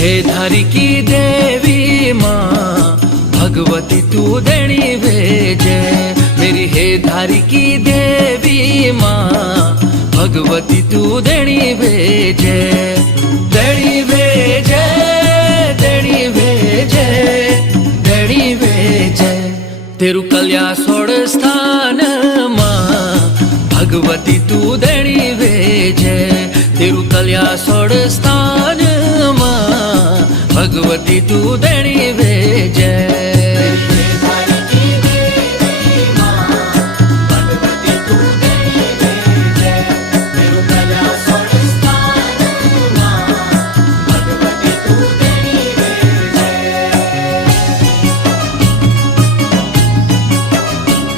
हे धारी की देवी माँ भगवती तू देणी भेजे। मेरी हे धारी की देवी माँ भगवती तू देणी भेजे। देणी भेजे, देणी भेजे, देणी भेजे। तेरू कल्या सोड़ स्थान माँ भगवती तू देणी भेजे। तेरू कल्या सोड़ स्थान माँ भगवती तू देणी भेजे।